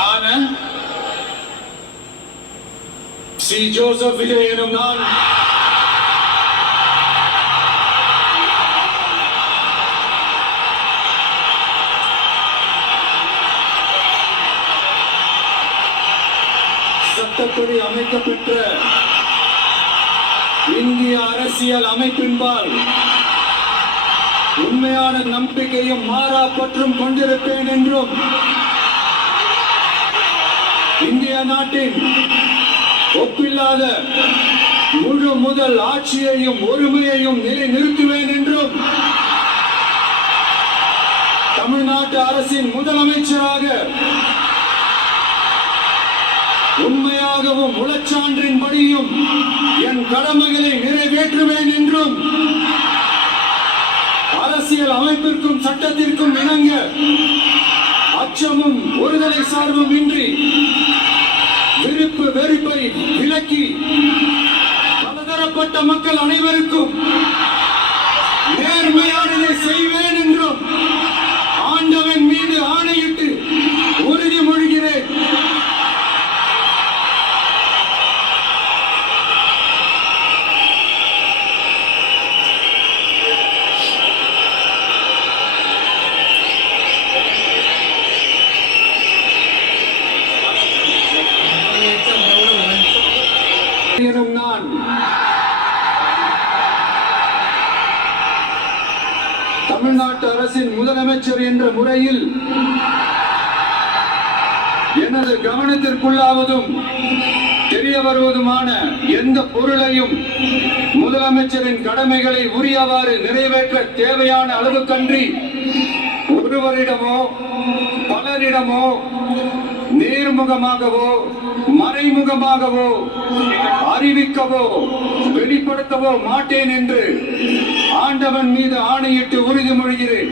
நான் C Joseph Vijay எனும் நான் சட்டப்படி அமைக்கப்பெற்ற இந்திய அரசியல் அமைப்பின்பால் உண்மையான நம்பிக்கையும் மாறா பற்றும் கொண்டிருப்பேன் என்றும் இந்திய நாட்டின் ஒப்பில்லாத முழு முதல் ஆட்சியையும் ஒருமையையும் நிலைநிறுத்துவேன் என்றும் தமிழ்நாட்டு அரசின் முதலமைச்சராக உண்மையாகவும் உளச்சான்றின்படியும் என் கடமைகளை நிறைவேற்றுவேன் என்றும் அரசியல் அமைப்பிற்கும் சட்டத்திற்கும் இணங்க அச்சமும் ஒருதலை சார்பும் இன்றி விருப்பு வெறுப்பை விலக்கி பலதரப்பட்ட மக்கள் அனைவருக்கும் நேர்மையானதை செய்வேன் என்றும் ஆண்டவன் மீது ஆணையிட்டு உறுதிமொழிகிறேன். நான் தமிழ்நாட்டு அரசின் முதலமைச்சர் என்ற முறையில் எனது கவனத்திற்குள்ளாவதும் தெரிய வருவதுமான எந்த பொருளையும் முதலமைச்சரின் கடமைகளை உரியவாறு நிறைவேற்ற தேவையான அளவுக்கன்றி ஒருவரிடமோ பலரிடமோ நேர்முகமாகவோ மறைமுகமாகவோ அறிவிக்கவோ வெளிப்படுத்தவோ மாட்டேன் என்று ஆண்டவன் மீது ஆணையிட்டு உறுதிமொழிகிறேன்.